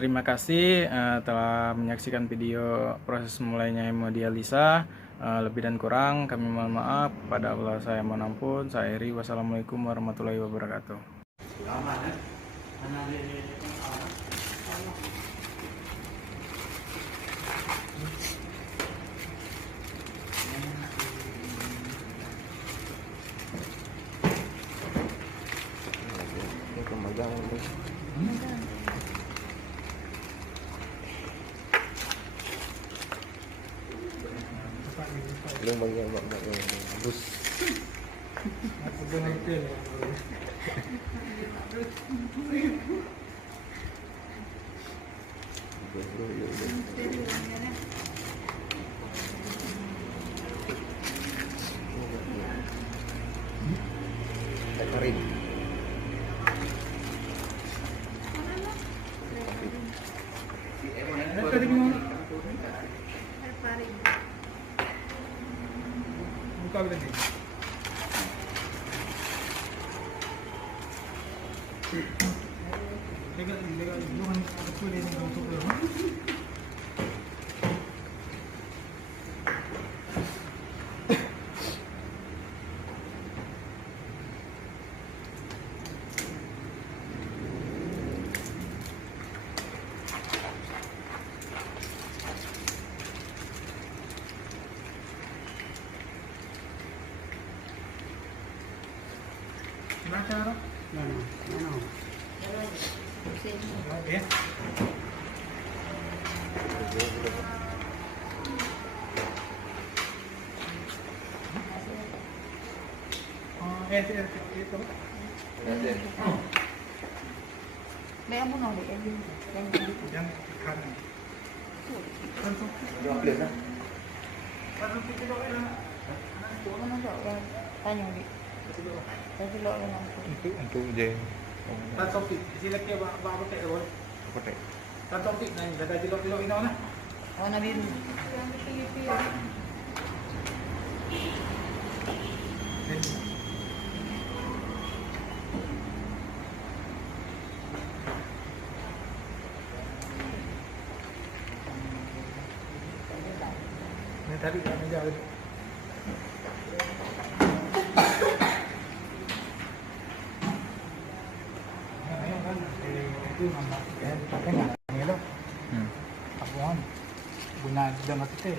Terima kasih telah menyaksikan video proses mulainya hemodialisa. Lebih dan kurang kami mohon maaf. Pada Allah saya mohon ampun. Saya Eri. Wassalamualaikum warahmatullahi wabarakatuh. Belum bagian bus. Aku belum hotel. Karim. Buka bila ni. Legal. Bukan aku ni untuk rumah. Macam mana? Okay. Itu. Mấy ông muốn ngồi để em đi. Yang kanan. Yang clear lah. Chỗ nó rộng ra. Ta nhường đi. Tôi xin lỗi với nó. Untuk je. Tan topik. Sila kaya ba pakai roll. Pakai. Tan topik na yung dadajilok-ilok ino na. Warna biru. Ni tadi kat meja tu. Itu nama pakai nggak ni lo. Abuan guna dengan kita.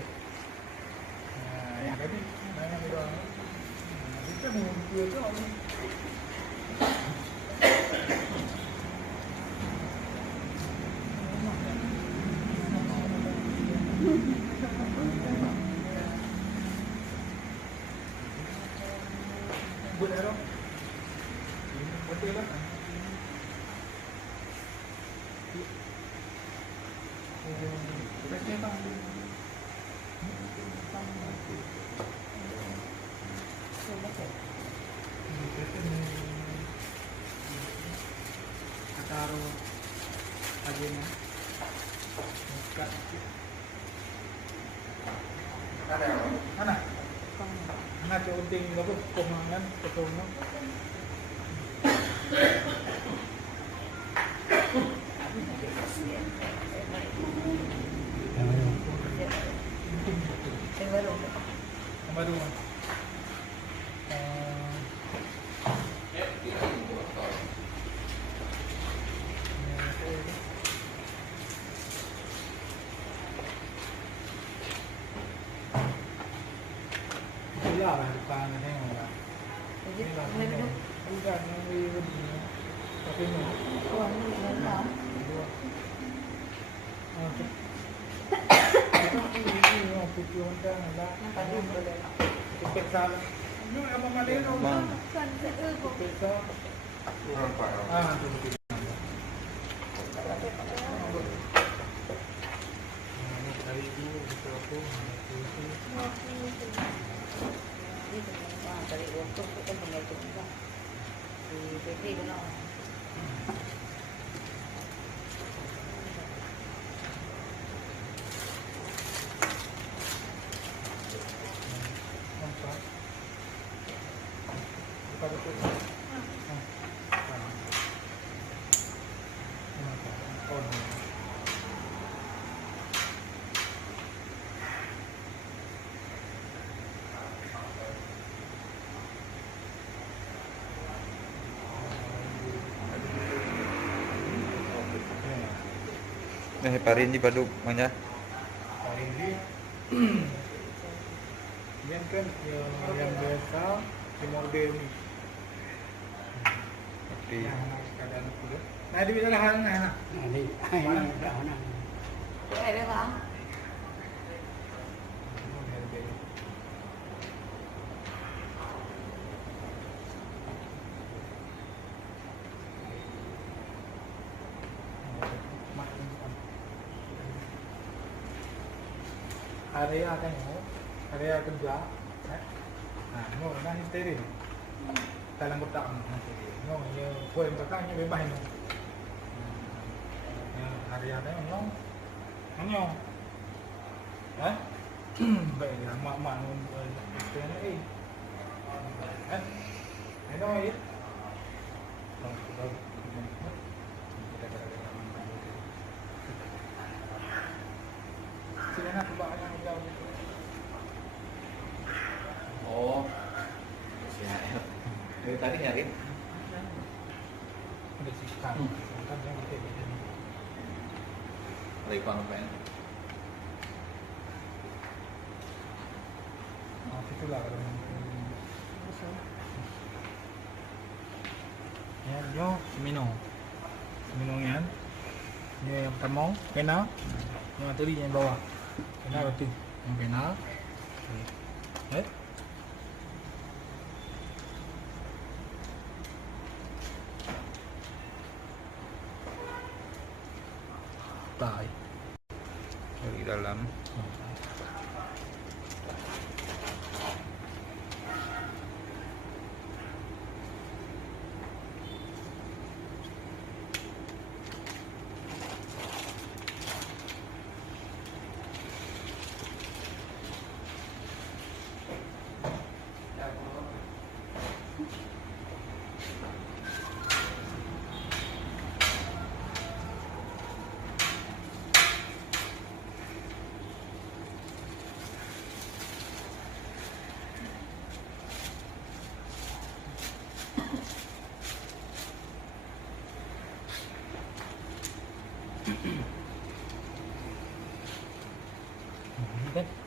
Yang tadi mana dia? Kita mungkin tu. Buat apa? Betul lah. Taruh aja mana? Mana counting apa pemangan ketemu? Yang baru. Lah depan ni orang. Jadi, mereka Bukan yang ini. Tapi ni. oh, ini benar. Okey. Ini putih Honda lah. Nampak dia boleh. Cepet salah. Ini apa mana ni? Bang. Cepet salah. Nampak. Tu. Hari itu kita apa? Dari waktu kita mengajar juga. Di PT benar. Nampak. Buka betul. Oh. Parin di Baduk mana? Hari ini yang kan yang biasa si model ni. Tapi Yang keadaan aku tu. Nah, di bila hal nah. Ini, ini dah mana? Cái này đấy hả? Area kan mo, area kerja. Nah, mo na steril. Dalam kotak mo. No, yung poem kotak niya bebas mo. Yang area kan mo. Ano? Ha? Baik lah, mak-mak itu ni. Ano eh? Sila na ba ang jauh itu? oh. Dari tadi nyari. Ada sikap. Kan yang kita beda ni. Lagi pang apa? Itulah kalau yan, yo, Simino. Simino yan. Yung yang pertama, pena. Yung tadi yang bawah. Pena betul. Yang pena. Eh? Tai. Dari dalam.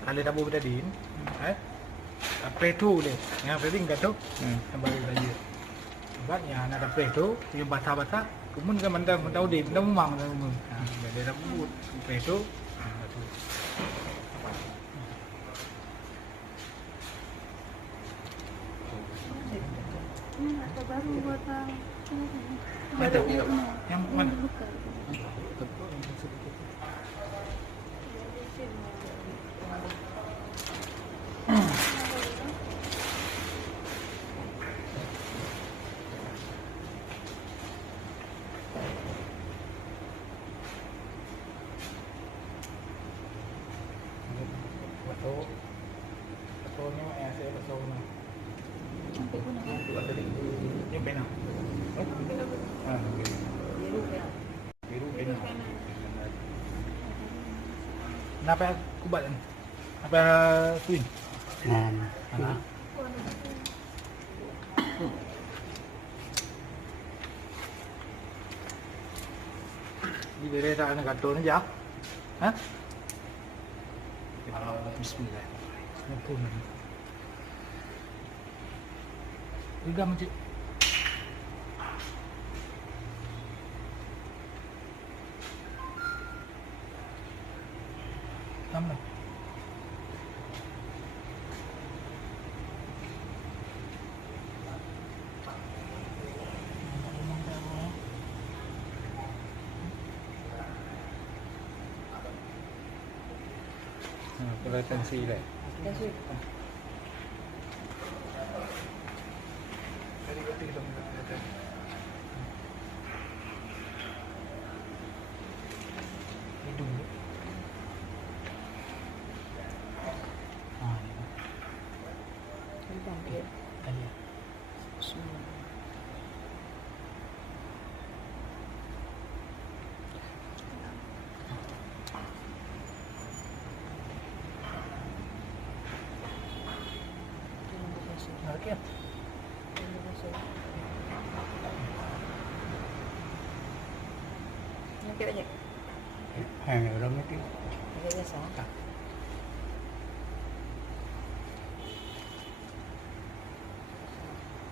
Kalau dah buat tadi, preto le. Yang penting kata yang baru lagi. Sebab yang ada preto, yang basah-basah, kemudian kan mentau di, mentau memang memang. Jadi dah buat preto. Ada baru buat Ada yang mana? Betul-betulnya saya betul ni. Sampai pun nak. Buat tadi ni pena. Ah, okey. Biru kan. Biru pena. Kenapa kubat ni? Apa swing? Nah, Di beri tak nak kartun aja. Ha? Bismillah. Apa ni? Tiga macam tambah. Kalau tensi lah. Kasi Tadi kata kita kata. Hidung. Ah, Tentang dia. tadi. Semua. Okey. Nakit aja. Orang itu. Ada biasa.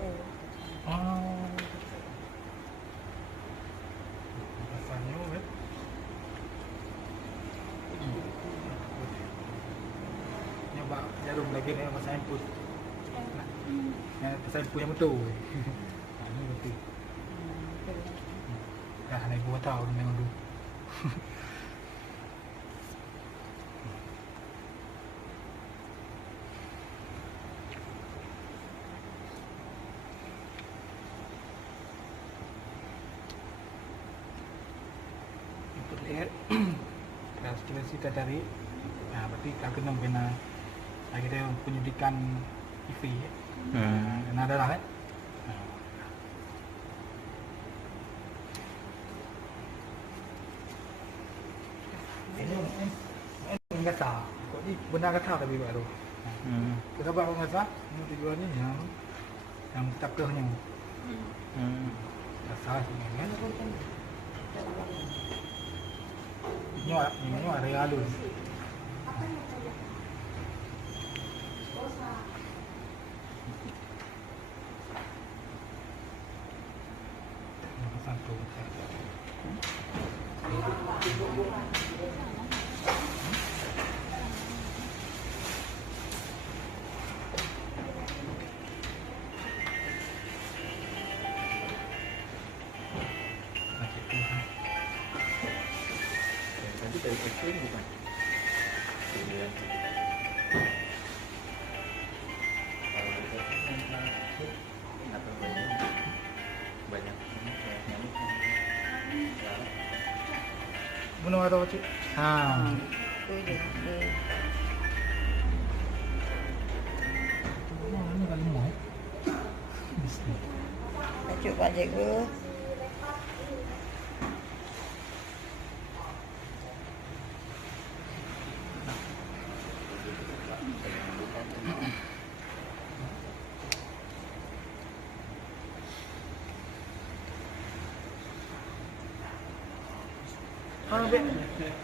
Oh. Rasanya weh. Nyoba jarum lagi nih sama samput. Nah, samput yang betul. Nah, ini betul. Dah naik 2 tahun memang dulu. Lihat kalau kita cari nah berarti kalau kena lagi ada penyidikan IV ya. Kena darah kan ini enggak tahu kok ini benar kata tapi baru kita baru nggak tahu ini tujuannya yang takutnya salah sebenarnya ini regalo. Satu. Dari kecil bukan? Iya. Banyak. Bunuh atau cik? Ah. Itu je. Ini kali mau. Tajuk Pak Cikgu.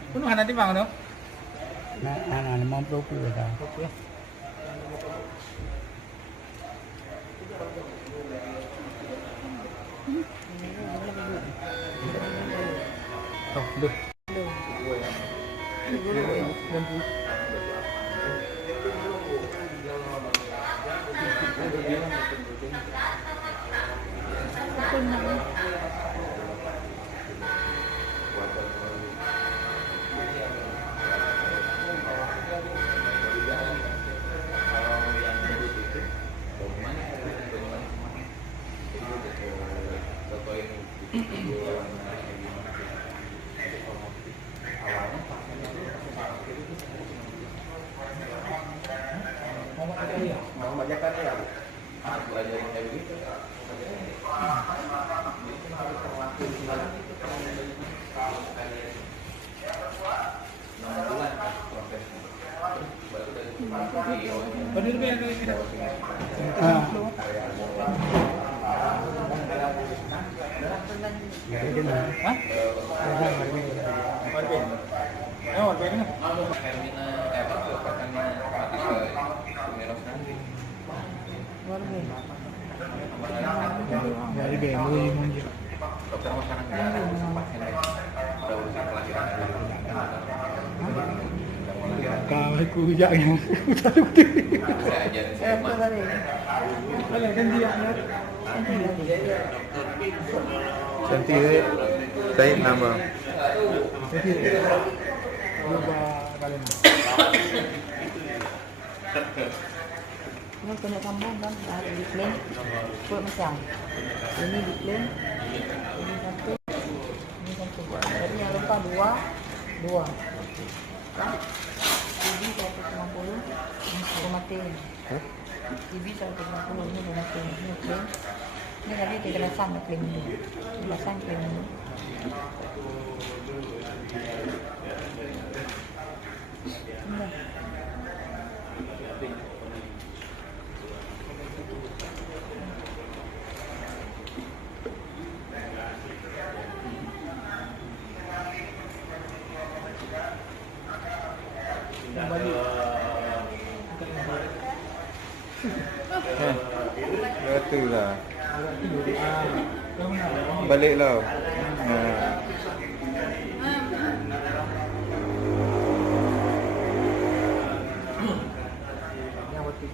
Bunuh nanti bang no? Nah, anak mau peluk dah. Oh, dulu. Mau banyak kan ya? Aku ajarin kayak begitu. Bener be ada kita. Jadi kena. Hah? Warbe. Oh, warbe ni. Hermina, apa tuh? Katanya mati ke Meros nanti. Warga. Dari be lui mungkin. Dokter mau sekarang nggak ada pasien lain. Udah urusan kelahiran dulu. Kau aku jaknya. Saya ajarin saya Apa mah. tadi? Boleh kan dia ya. Nanti saya nambah. Jadi lupa kalian. Ini kena sambung kan? Ada di plan. Buat macam. Ini di plan. Ini satu. Ini satu. Jadi yang lupa dua. Kan? TV 150. Ini sudah mati. TV 150 ini sudah mati. Ini plan. Ini tadi tidak pasang plan ini. Pasang plan ini. Betul lah. Kamu nak? Balik lah. Yang waktu.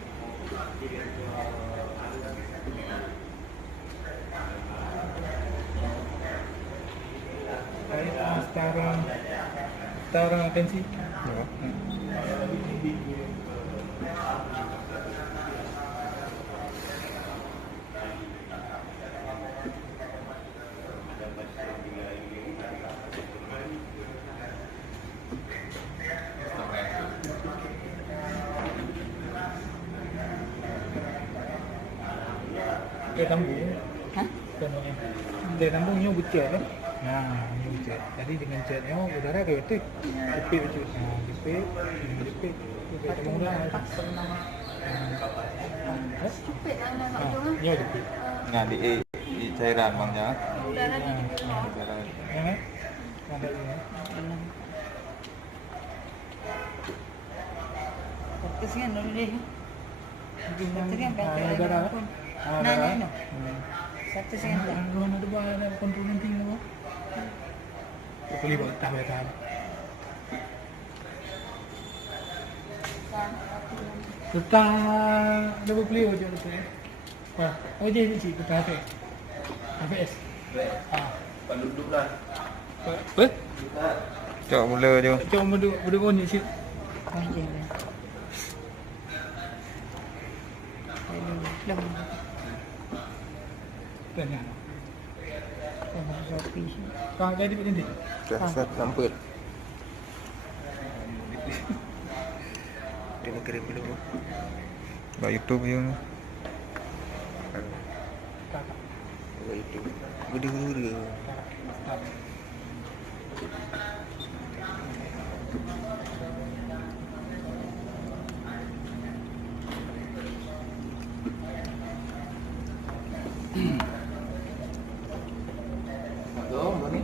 Sekarang atensi. Dia tambung. Hah? Contohnya. Dia tambungnya bucet kan? Nah, ini bucet. Jadi dengan catnya udara kayak itu. Jepit itu. Nah, jepit. Jepit tambung udara. Cepet lah nak Ah, jom. ini jepit. Nah di cairan bangnya. Udara di bawah. Yang ni? Yang ada ini. Fokus kan dulu deh. Fokus kan Ah, udara. Ah, Nah, udara. nah. Satu sen tak. Kalau ada bahan ada kontrol nanti ni apa? Boleh buat tahu ya tahu. Tentang double play aja tu. Wah, oh je ni cik tentang apa? APS. Ah. Penduduk lah. Apa? Cok mula je. Cuma berdua ni cik. Oh je. Belum. Tanya. Sama Shopee. Kau jadi begini. Set samput. Dia kirim dulu. Buat YouTube je. Kakak. Buat YouTube. Gede-gede. Betul, Boni.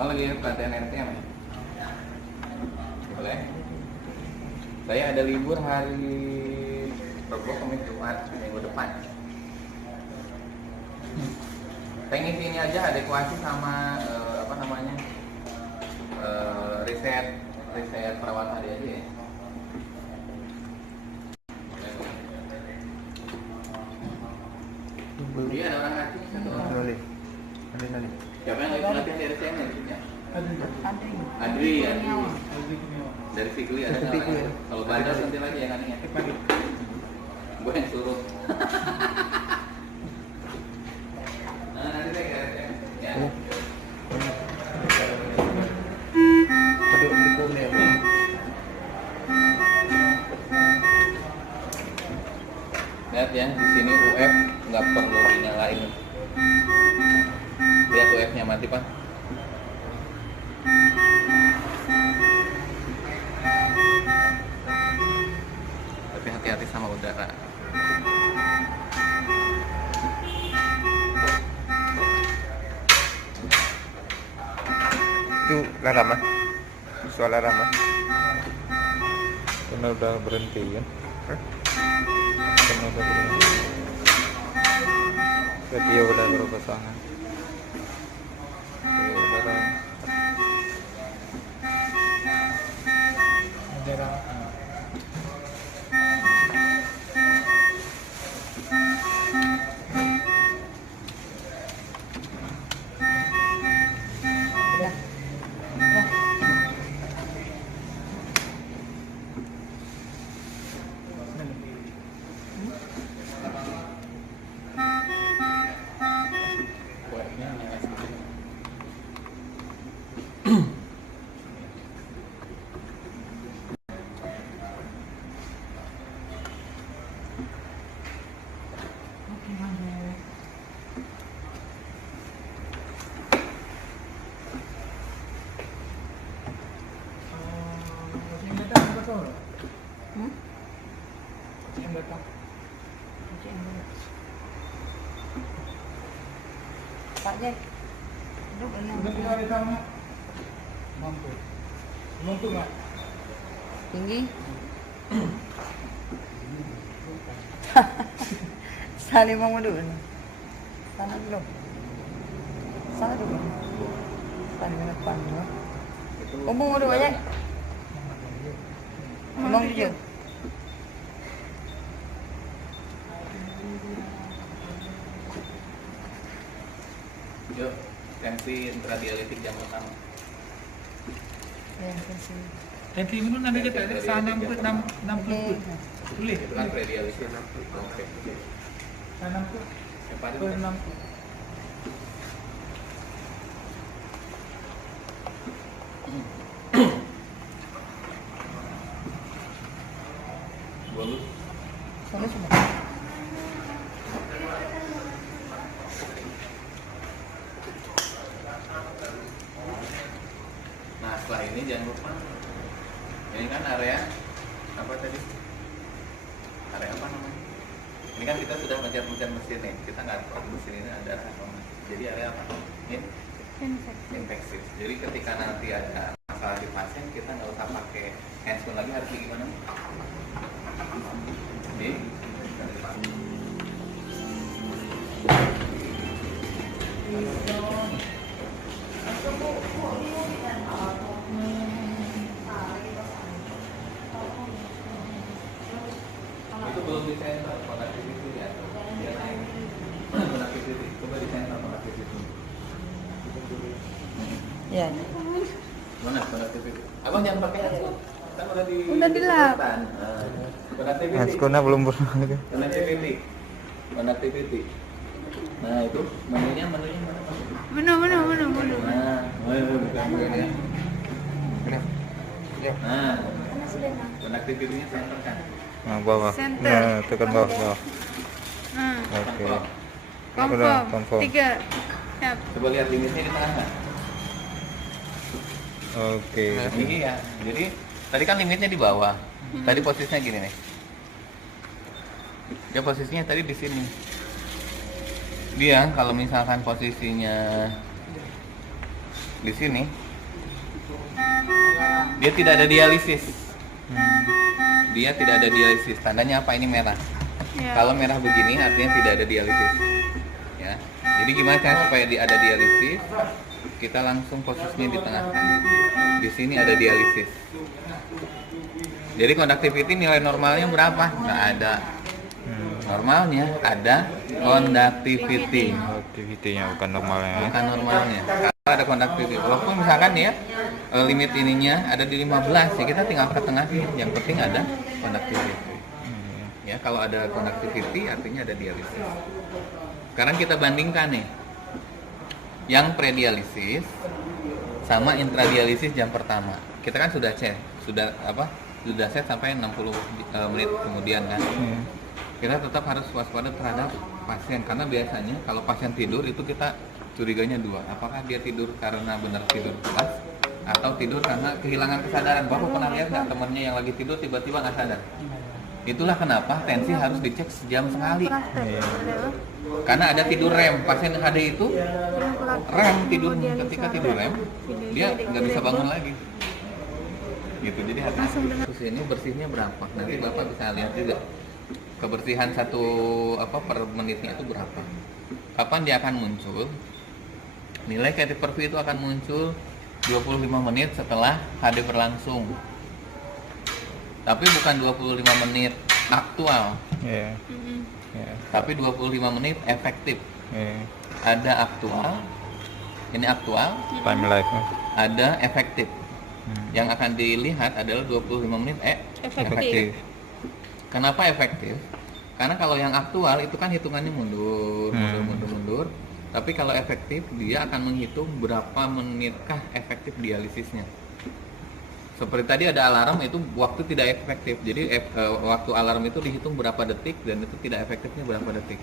Kalau lagi pelatihan RTM ya? Boleh. Saya ada libur hari Rabu, Kamis, Jumat minggu depan. Saya ngisi ini aja adekuasi sama apa namanya riset perawatan tadi aja ya. Iya ada orang asing satu orang. Boleh. Nanti. Siapa yang lagi pelatihan di RTM ya? Andri. Adri. Dari Fikri ada nggak lagi? Kalau bandar nanti lagi ya kan ya. Gue yang suruh. Nah, nanti saya ke RTM. Ya. Duduk di pungnya. Lihat ya, di sini UF nggak perlu dinyalain. Lihat UF-nya mati pak. Tapi hati-hati sama udara. Itu larama. Soal larama. Karena udah berhenti kan? Karena udah berhenti. Berarti ya udah berpasangan. Udara. Udara. Dah. Dah. UF-nya nyala sendiri. Okey, mana? Macam yang datang apa tahu? Hmm? Macam yang datang. Macam mana? Pak Jai. Duduk dalam. Sudah tidak datang nak? Mampu. Mampu tak? Tinggi. Saling mau dulu. Sana belum. Sana dulu. Saling depan dulu. Umum dulu aja. Ngomong jujur. Yuk, tensi intradialitik jam pertama. Ya, kasih. Nanti minum nanti kita ada sana 60 boleh. Itu kan predialisis. Oke. Sana 60. Yang paling 60. bolus. Sana sudah. Nah setelah ini jangan lupa, ini kan area apa tadi? Area apa namanya? Ini kan kita sudah mencet mesin nih, kita nggak tahu mesin ini ada apa. Jadi area apa? Infeksi. Jadi ketika nanti ada masalah di pasien, kita nggak usah pakai handscoon lagi, harus gimana? Di itu belum di center connectivity ya, dia naik connectivity, coba di center connectivity. Ya. Mana connectivity? Abang jangan pakai handscoon, kan Udah dilap. Connectivity. Handscoonnya belum pernah. Connectivity. Nah itu menunya mana? Mana. Nah, bukan ini. Nah, connectivity-nya center kan. Nah, bawah. Center. Nah, tekan bawah. Oke. Udah, confirm. 3. Siap. Coba lihat limitnya di tengah nggak? Oke. Iya. Jadi tadi kan limitnya di bawah. Tadi posisinya gini nih. Dia posisinya tadi di sini. Dia kalau misalkan posisinya di sini, dia tidak ada dialisis. Dia tidak ada dialisis. Tandanya apa? Ini merah. Ya. Kalau merah begini artinya tidak ada dialisis. Ya. Jadi gimana cara supaya ada dialisis? Kita langsung posisinya di tengah. Di sini ada dialisis. Jadi conductivity nilai normalnya berapa? Nggak ada. Normalnya ada conductivity. Aktivitinya bukan normalnya. Bukan normalnya. Kalau ada conductivity, walaupun misalkan ya limit ininya ada di 15, ya kita tinggal ke tengah. Yang penting ada conductivity. Ya, kalau ada conductivity artinya ada dialisis. Sekarang kita bandingkan nih, yang predialisis sama intradialisis jam pertama. Kita kan sudah cek, sudah set sampai 60 menit kemudian kan. Kita tetap harus waspada terhadap pasien, karena biasanya kalau pasien tidur itu kita curiganya dua, apakah dia tidur karena benar tidur pulas atau tidur karena kehilangan kesadaran. Bapak pernah lihat nggak temennya yang lagi tidur tiba-tiba nggak sadar? Itulah kenapa tensi harus dicek sejam sekali. Karena ada tidur REM. Pasien HD itu REM tidur, ketika tidur REM dia nggak bisa bangun lagi. Gitu. Jadi kasus ini bersihnya berapa? Nanti Bapak bisa lihat juga. Kebersihan satu per menitnya itu berapa? Kapan dia akan muncul? Nilai KT per V itu akan muncul 25 menit setelah HD berlangsung. Tapi bukan 25 menit aktual. Iya. Tapi 25 menit efektif. Iya. Ada aktual. Ini aktual. Time life. Ada efektif. Yang akan dilihat adalah 25 menit efektif. Kenapa efektif? Karena kalau yang aktual itu kan hitungannya mundur. Tapi kalau efektif dia akan menghitung berapa menitkah efektif dialisisnya. Seperti tadi ada alarm, itu waktu tidak efektif. Jadi waktu alarm itu dihitung berapa detik dan itu tidak efektifnya berapa detik.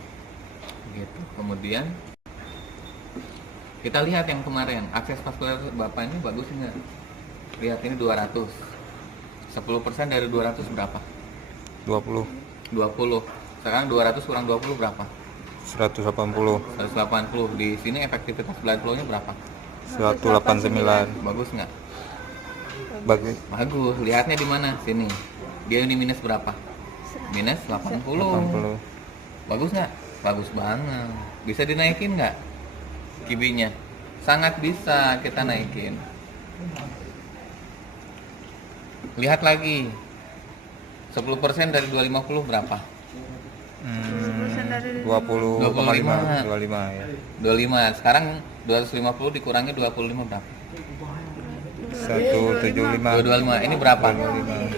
Gitu. Kemudian kita lihat yang kemarin, akses vaskular Bapak ini bagus nggak? Lihat ini 200. 10% dari 200 berapa? 20. Sekarang 200 kurang 20 berapa? 180. 180. Di sini efektivitas blood flow-nya berapa? 189. Bagus nggak? Bagus. Bagus. Lihatnya di mana? Sini. Dia ini minus berapa? minus 80. 80. Bagus nggak? Bagus banget. Bisa dinaikin nggak kibinya? Sangat bisa kita naikin. Lihat lagi. 10% dari 250 berapa? 20,5 25 ya. 25. Sekarang 250 dikurangi 25 berapa? 175 225. Ini berapa? 231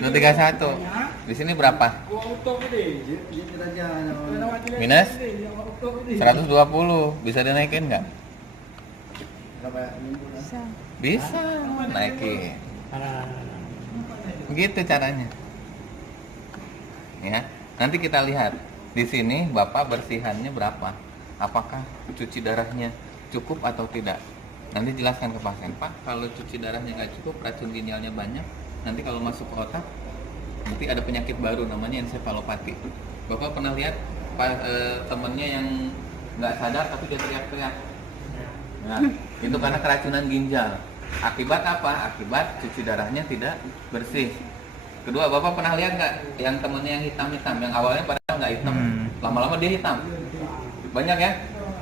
231. Di sini berapa? Minus 120. Bisa dinaikin nggak? Bisa naikin. Begitu caranya. Ya, nanti kita lihat di sini Bapak bersihannya berapa? Apakah cuci darahnya cukup atau tidak? Nanti jelaskan ke pasien, Pak, kalau cuci darahnya nggak cukup, racun ginjalnya banyak, nanti kalau masuk ke otak, nanti ada penyakit baru namanya ensefalopati. Bapak pernah lihat temennya yang nggak sadar tapi dia teriak-teriak? Nah, itu karena keracunan ginjal. Akibat apa? Akibat cuci darahnya tidak bersih. Kedua, Bapak pernah lihat nggak yang temennya yang hitam-hitam, yang awalnya padahal nggak hitam, lama-lama dia hitam? Banyak ya?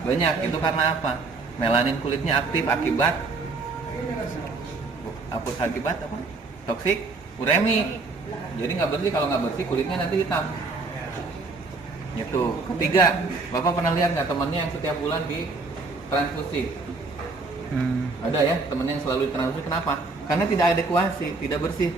Banyak. Itu karena apa? Melanin kulitnya aktif akibat apa? Toksik uremi. Jadi nggak bersih. Kalau nggak bersih kulitnya nanti hitam. Itu. Ketiga, Bapak pernah lihat nggak temennya yang setiap bulan di transfusi? Ada ya temennya yang selalu transfusi. Kenapa? Karena tidak adekuasi, tidak bersih.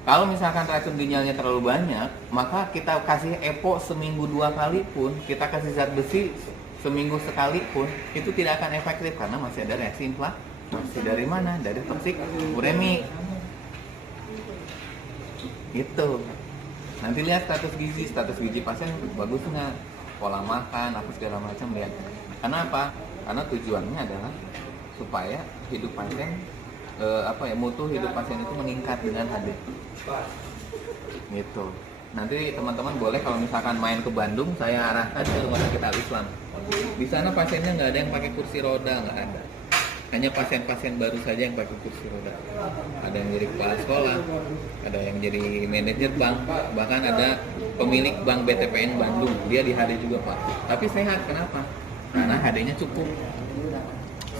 Kalau misalkan racun ginjalnya terlalu banyak, maka kita kasih EPO seminggu 2 kali pun, kita kasih zat besi seminggu sekali pun, itu tidak akan efektif karena masih ada reaksi inflamasi. Dari mana? Dari toksik uremi. Itu. Nanti lihat status gizi pasien bagus nggak, pola makan, apa segala macam, lihat. Karena apa? Karena tujuannya adalah supaya hidup pasien mutu hidup pasien itu meningkat dengan HD. Gitu. Nanti teman-teman boleh kalau misalkan main ke Bandung, saya arahkan ke Rumah Sakit Al Islam. Di sana pasiennya nggak ada yang pakai kursi roda, nggak ada. Hanya pasien-pasien baru saja yang pakai kursi roda. Ada yang jadi kepala sekolah, ada yang jadi manajer bank, bahkan ada pemilik bank BTPN Bandung, dia di HD juga Pak. Tapi sehat, kenapa? Karena HD-nya cukup.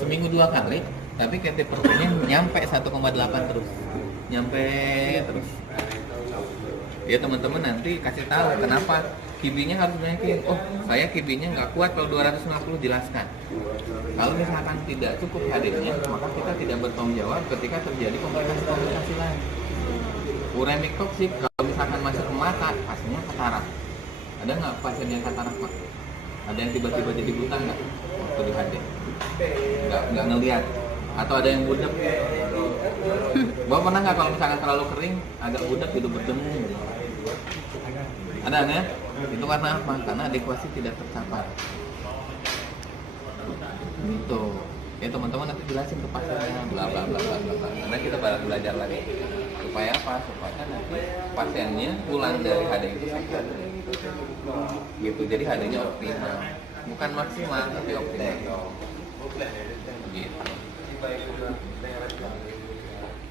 Seminggu 2 kali, tapi KT/nya nyampe 1,8 terus. Nyampe terus. Ya teman-teman nanti kasih tahu kenapa kibinya harus naikin. Oh, saya kibinya nggak kuat kalau 250, jelaskan. Kalau misalkan tidak cukup HD-nya, maka kita tidak bertanggung jawab ketika terjadi komplikasi-komplikasi lain. Uremic toksik kalau misalkan masuk ke mata, pastinya katarak. Ada nggak pasien yang katarak, Pak? Ada yang tiba-tiba jadi buta nggak waktu di HD? Nggak ngelihat. Atau ada yang budak? Bapak pernah nggak kalau misalkan terlalu kering, agak budak hidup berdengung? Ada ya? Itu karena apa? Karena adekuasi tidak tercapai. Gitu. Ya teman-teman nanti jelasin ke pasiennya, bla bla bla bla bla. Karena kita belajar lagi. Supaya apa? Supaya nanti pasiennya pulang dari HD itu sehat. Gitu. Jadi HD-nya optimal. Bukan maksimal, tapi optimal. Gitu.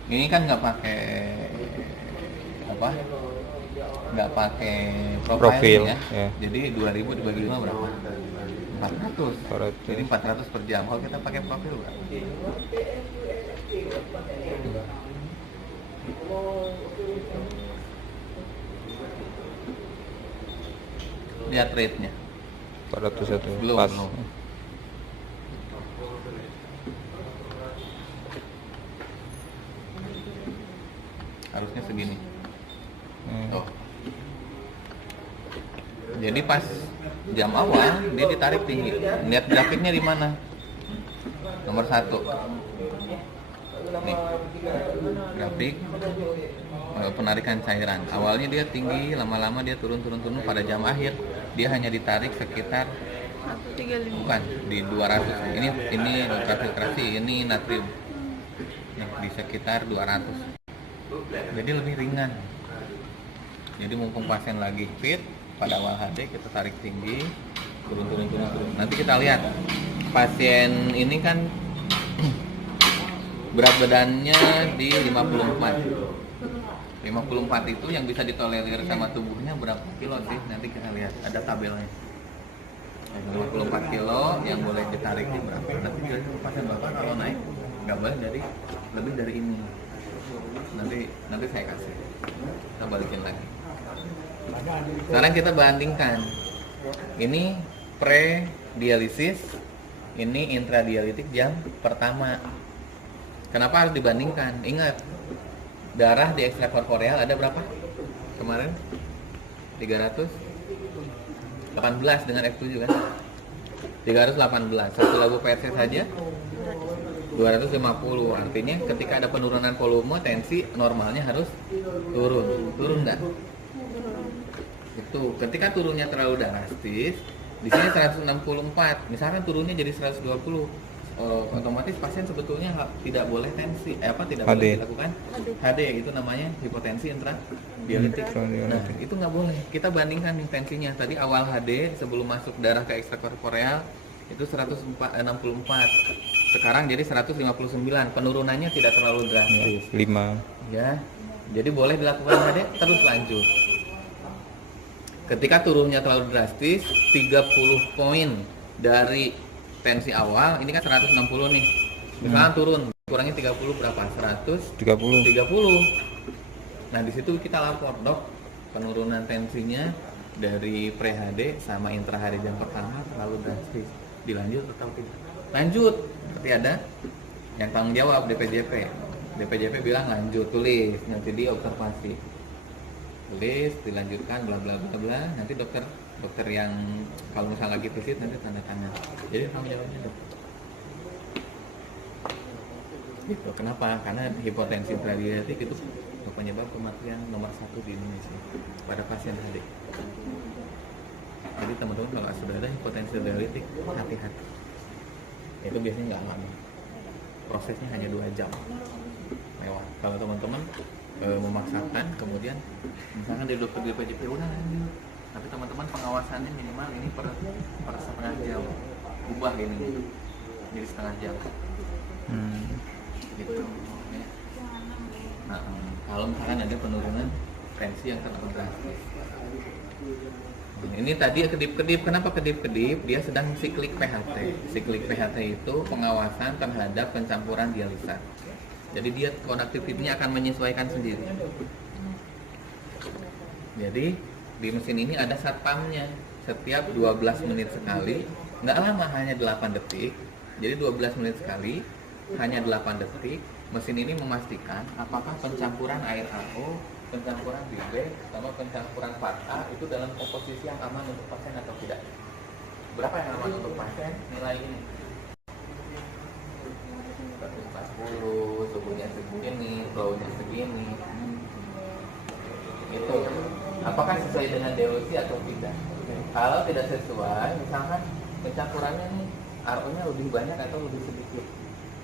Ini kan nggak pakai apa? Nggak pakai profil ya. Jadi 2000 dibagi 5 berapa? 400. Jadi 400 per jam. Kalau kita pakai profil berapa? Lihat rate-nya. 401 Belum. pas. Harusnya segini. Oh. Jadi pas jam awal dia ditarik tinggi. Lihat grafiknya di mana? Nomor 1. Nih. Grafik penarikan cairan. Awalnya dia tinggi, lama-lama dia turun pada jam akhir dia hanya ditarik sekitar bukan di 200. Ini ultrafiltrasi, ini natrium. Nah, di sekitar 200. Jadi lebih ringan. Jadi mumpung pasien lagi fit, pada awal HD kita tarik tinggi, turun. Nanti kita lihat pasien ini kan berat badannya di 54. 54 itu yang bisa ditolerir sama tubuhnya berapa kilo sih? Nanti kita lihat, ada tabelnya. 54 kilo yang boleh ditarik di berapa? Tapi kira pasien Bapak kalau naik nggak boleh dari lebih dari ini. Nanti saya kasih. Kita balikin lagi. Sekarang kita bandingkan. Ini pre-dialisis, ini intradialitik jam pertama. Kenapa harus dibandingkan? Ingat, darah di ekstrak korporeal ada berapa? Kemarin 318 dengan F7 kan? 318. Satu labu PRC saja 250. Artinya ketika ada penurunan volume, tensi normalnya harus turun. Turun nggak? Itu. Ketika turunnya terlalu drastis, di sini 164. Misalkan turunnya jadi 120. Otomatis pasien sebetulnya tidak boleh tensi, tidak HD. boleh dilakukan HD, itu namanya hipotensi intradialitik. Nah, itu nggak boleh. Kita bandingkan nih tensinya. Tadi awal HD sebelum masuk darah ke ekstrakorporeal itu 164. Sekarang jadi 159. Penurunannya tidak terlalu drastis. 5. Ya. Jadi boleh dilakukan HD, terus lanjut. Ketika turunnya terlalu drastis, 30 poin dari tensi awal, ini kan 160 nih. Misalnya turun, kurangnya 30 berapa? 130. 30. Nah, di situ kita lapor, Dok, penurunan tensinya dari pre-HD sama intra-HD jam pertama terlalu drastis. Dilanjut atau tidak? Lanjut. Berarti ada yang tanggung jawab DPJP. DPJP bilang lanjut, tulis, nanti diobservasi. Tulis, dilanjutkan, bla bla bla bla. Nanti dokter yang kalau misalnya lagi visit nanti tanda tangan. Jadi tanggung jawabnya dok. Gitu. Kenapa? Karena hipotensi intradialitik itu penyebab kematian nomor 1 di Indonesia pada pasien HD. Jadi teman-teman kalau sudah ada hipotensi intradialitik, hati-hati. Itu biasanya nggak lama. Prosesnya hanya 2 jam lewat. Kalau teman-teman memaksakan, kemudian misalkan dari dokter DPJP udah lanjut, tapi teman-teman pengawasannya minimal ini per setengah jam, ubah ini jadi setengah jam. Gitu ya. Nah, kalau misalkan ada penurunan tensi yang terlalu drastis. Ini tadi kedip-kedip. Kenapa kedip-kedip? Dia sedang siklik PHT. Siklik PHT itu pengawasan terhadap pencampuran dialisa. Jadi dia konduktivitinya akan menyesuaikan sendiri. Jadi di mesin ini ada satpamnya. Setiap 12 menit sekali, nggak lama, hanya 8 detik. Jadi 12 menit sekali, hanya 8 detik. Mesin ini memastikan apakah pencampuran air AO, pencampuran BB, sama pencampuran PATA itu dalam komposisi yang aman untuk pasien atau tidak. Berapa yang aman untuk pasien? Nilai ini 140, suhunya segini, flow-nya segini. Itu. Apakah sesuai dengan DOC atau tidak? Kalau tidak sesuai, misalkan pencampurannya nih RO-nya lebih banyak atau lebih sedikit,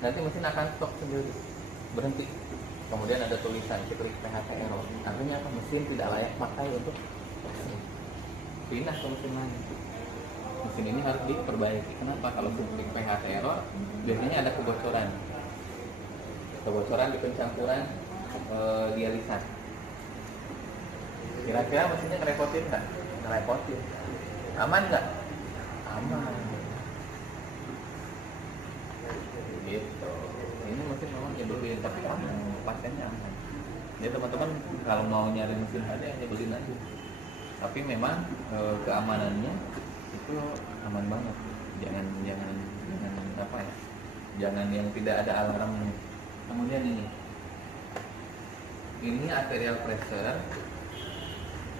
nanti mesin akan stop sendiri, berhenti. Kemudian ada tulisan siklik PHT error. Artinya apa? Mesin tidak layak pakai untuk pindah ke mesin lain. Mesin ini harus diperbaiki. Kenapa? Kalau siklik PHT error, biasanya ada kebocoran di pencampuran dialisa. Kira-kira mesinnya ngerepotin nggak? Ngerepotin. Aman nggak? Aman. Gitu. Ini mesin memang nyebelin, tapi aman, pasiennya aman. Jadi teman-teman kalau mau nyari mesin HD nyebelin aja. Tapi memang keamanannya itu aman banget. Jangan apa ya? Jangan yang tidak ada alarm. Kemudian ini arterial pressure,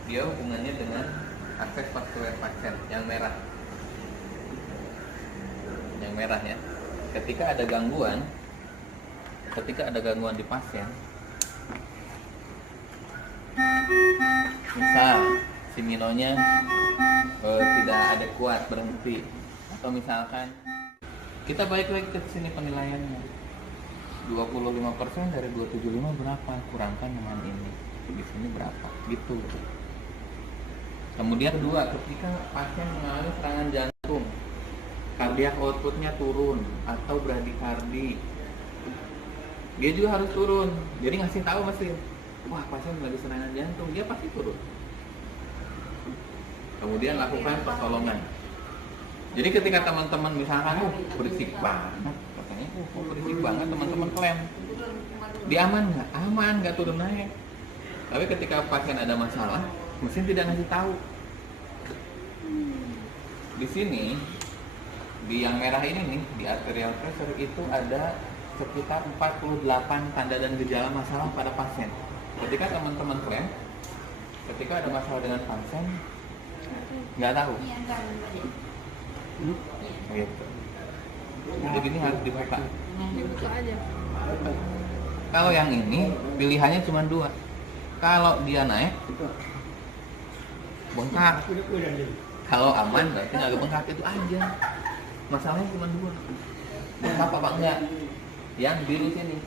dia hubungannya dengan akses vaskuler pasien yang merah ya. Ketika ada gangguan di pasien, misal si minonya tidak adekuat, berhenti, atau misalkan kita balik lagi ke sini penilaiannya 25% dari 275 berapa, kurangkan dengan ini, di sini berapa, gitu. Kemudian kedua, ketika pasien mengalami serangan jantung, kardiak outputnya turun atau bradikardi, dia juga harus turun. Jadi ngasih tahu mesin, wah pasien lagi serangan jantung, dia pasti turun. Kemudian lakukan pertolongan. Jadi ketika teman-teman misalkan berisik banget, katanya berisik banget, teman-teman klaim, dia aman nggak? Aman, nggak turun naik. Tapi ketika pasien ada masalah, mesin tidak ngasih tahu. Di sini, di yang merah ini nih, di arterial pressure itu ada sekitar 48 tanda dan gejala masalah pada pasien. Ketika teman-teman klaim, ketika ada masalah dengan pasien, nggak tahu. Gitu. Jadi gini harus dibuka. Dibuka aja. Kalau yang ini pilihannya cuma 2. Kalau dia naik, bengkak. Kalau aman berarti nggak bengkak, itu aja. Masalahnya cuma 2. Bengkak apa enggak? Yang biru sini.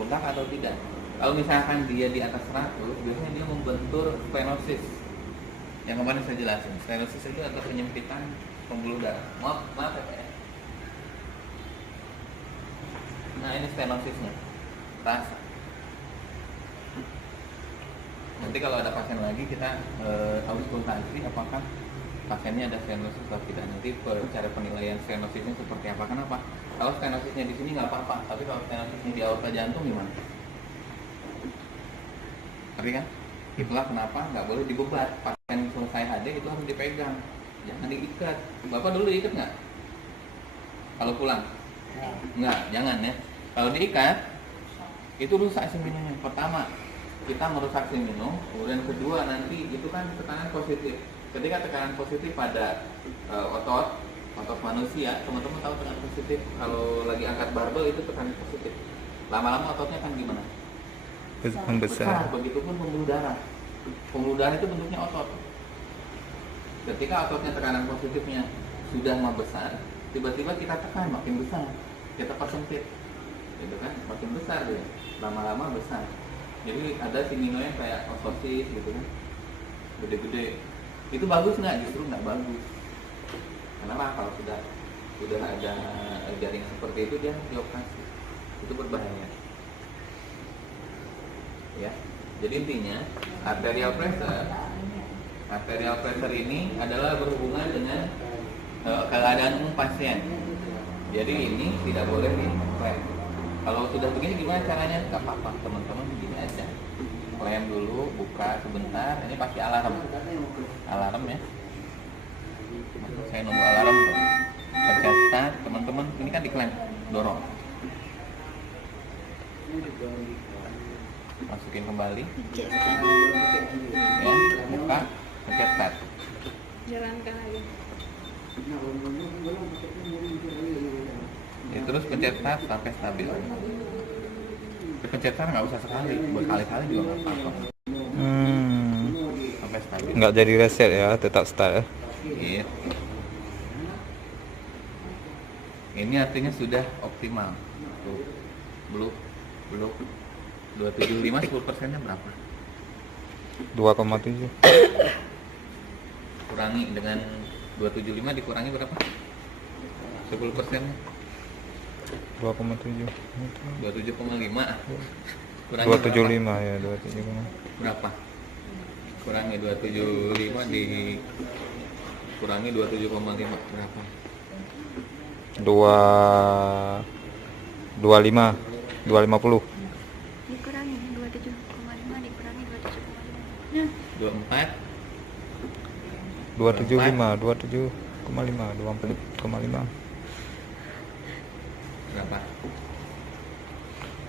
Bengkak atau tidak? Kalau misalkan dia di atas 100, biasanya dia membentur stenosis. Yang kemarin saya jelasin, stenosis itu adalah penyempitan pembuluh darah. Maaf ya Pak ya. Nah ini stenosisnya, rasa. Nanti kalau ada pasien lagi kita auskultasi apakah pasiennya ada stenosis atau tidak. Nanti cara penilaian stenosisnya seperti apa. Kenapa? Kalau stenosisnya di sini nggak apa-apa, tapi kalau stenosisnya di aorta jantung gimana? Ngerti kan? Itulah kenapa nggak boleh dibebat. Pasien selesai HD itu harus dipegang, jangan diikat. Bapak dulu diikat nggak? Kalau pulang? Nggak, jangan ya. Kalau diikat, itu rusak siminonya. Pertama, kita merusak simino. Kemudian kedua, nanti itu kan tekanan positif. Ketika tekanan positif pada otot manusia, teman-teman tahu tekanan positif. Kalau lagi angkat barbel itu tekanan positif. Lama-lama ototnya kan gimana? Besar. Begitupun pembuluh darah. Pembuluh darah itu bentuknya otot. Ketika ototnya tekanan positifnya sudah membesar, tiba-tiba kita tekan makin besar, kita persempit, gitu kan? Makin besar dia, lama-lama besar. Jadi ada simino yang kayak ososis gitu kan, gede-gede. Itu bagus nggak? Justru nggak bagus. Kenapa? Kalau sudah ada jaring seperti itu dia dioperasi, itu berbahaya. Ya, jadi intinya arterial pressure ini adalah berhubungan dengan keadaan umum pasien. Jadi ini tidak boleh diklaim. Kalau sudah begini gimana caranya? Gak apa-apa, teman-teman begini aja. Klaim dulu, buka sebentar. Ini pasti alarm ya. Saya nunggu alarm tuh. Pencet start, teman-teman. Ini kan diklaim, dorong. Masukin kembali. Ya, buka, pencet start. Jalankan lagi. Ya, terus pencet start sampai stabil. Pencet start nggak usah sekali, berkali-kali juga nggak apa-apa. Sampai stabil. Nggak jadi reset ya, tetap start ya. Gitu. Ini artinya sudah optimal. Tuh. Belum 275 10%-nya berapa? 2,7. Kurangi dengan 275 dikurangi berapa? 10%-nya 2,7. 27,5. Kurangi 275 ya, 275. berapa? Kurangi 275 dikurangi 27,5 berapa? 250. Dikurangi 27,5 dikurangi 27,5. 24 275, 27,5, 24,5. berapa?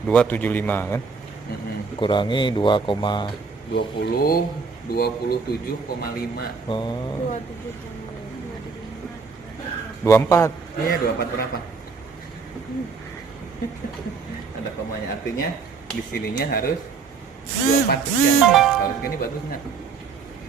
275 kan? Kurangi 2, 20 27,5. oh, 27,5. 24. Iya, 24 berapa? Ada komanya, artinya di sininya harus 24 sekian. Kalau segini bagus nggak?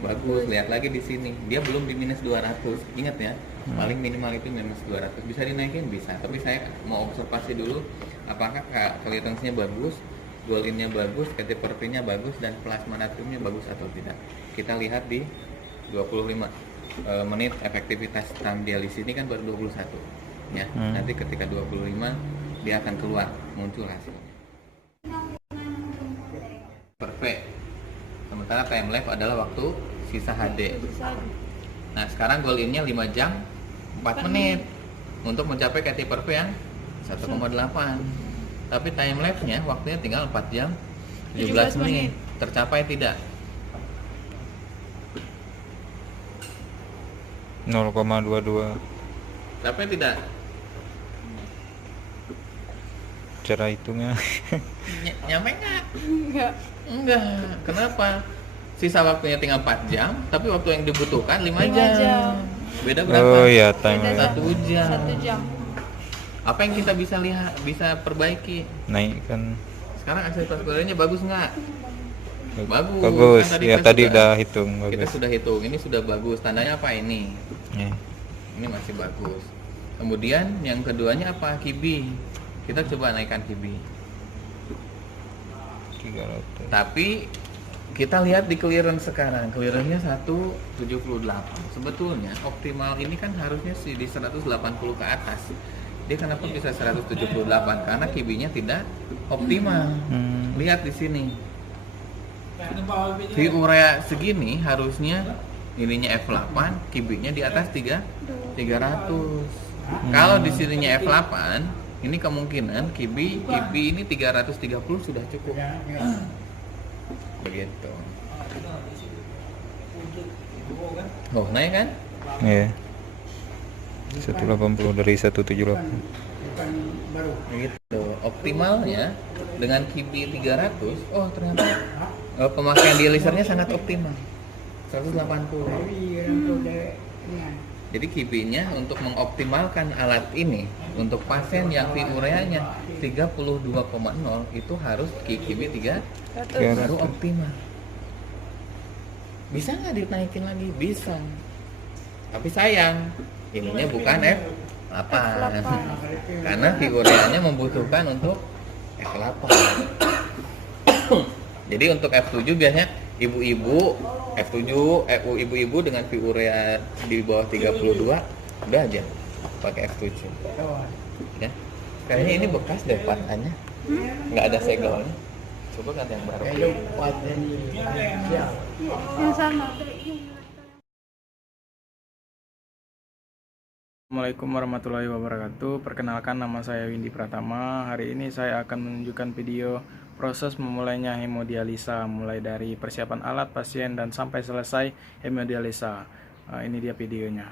Bagus, lihat lagi di sini. Dia belum di minus 200. Ingat ya, paling minimal itu minus 200. Bisa dinaikin? Bisa. Tapi saya mau observasi dulu apakah clearance-nya bagus, goal-in-nya bagus, KT/P-nya bagus, dan plasma natriumnya bagus atau tidak. Kita lihat di 25 menit efektivitas time dialisis ini kan baru 21 ya. Nanti ketika 25 dia akan keluar, muncul hasilnya. per V. Sementara time lapse adalah waktu sisa HD. Nah, sekarang goal in-nya 5 jam 4 menit untuk mencapai KT per V yang 1,8. Tapi time lapse-nya waktunya tinggal 4 jam 17 menit. Tercapai tidak? 0,22. Tercapai tidak? Cara hitungnya. Nyampe nggak? Enggak. Enggak. Kenapa? Sisa waktunya tinggal 4 jam, tapi waktu yang dibutuhkan 5 5 jam. jam. Beda berapa? Oh ya, time Beda Satu jam. 1 jam. Apa yang kita bisa lihat, bisa perbaiki? naik kan. Sekarang hasil kalkulasinya bagus nggak? Bagus. Bagus. Kan Ya kan tadi udah hitung Kita bagus. sudah hitung. Ini sudah bagus. Tandanya apa ini? Ya. Ini masih bagus. Kemudian yang keduanya apa? Kibi. Kita coba naikkan kibi. 300. Tapi kita lihat di clearance sekarang. Clearance-nya 178. Sebetulnya optimal ini kan harusnya sih di 180 ke atas. Dia kenapa bisa 178? Karena kibinya tidak optimal. Lihat di sini. Di urea segini harusnya ininya F8, kibinya di atas 300. Kalau di sininya F8, ini kemungkinan kibi ini 330 sudah cukup. Begitu. Oh, naik kan? Iya. 180 dari 178. Gitu. Optimalnya dengan kibi 300, oh ternyata pemakaian dialisernya sangat optimal. 180. Jadi kibinya untuk mengoptimalkan alat ini untuk pasien yang ureanya 32,0 itu harus kibi 3 baru optimal. Bisa nggak dinaikin lagi? Bisa. Tapi sayang, ininya bukan F8. Karena ureanya membutuhkan untuk F8. Jadi untuk F7 biasanya ibu-ibu F7, ibu-ibu dengan urea di bawah 32 udah aja pakai F7. Ya. Kayaknya ini bekas deh patahnya. Nggak ada segelnya. Coba ganti yang baru. Yang sama. Assalamualaikum warahmatullahi wabarakatuh. Perkenalkan, nama saya Windy Pratama. Hari ini saya akan menunjukkan video proses memulainya hemodialisa, mulai dari persiapan alat pasien dan sampai selesai hemodialisa. Ini dia videonya.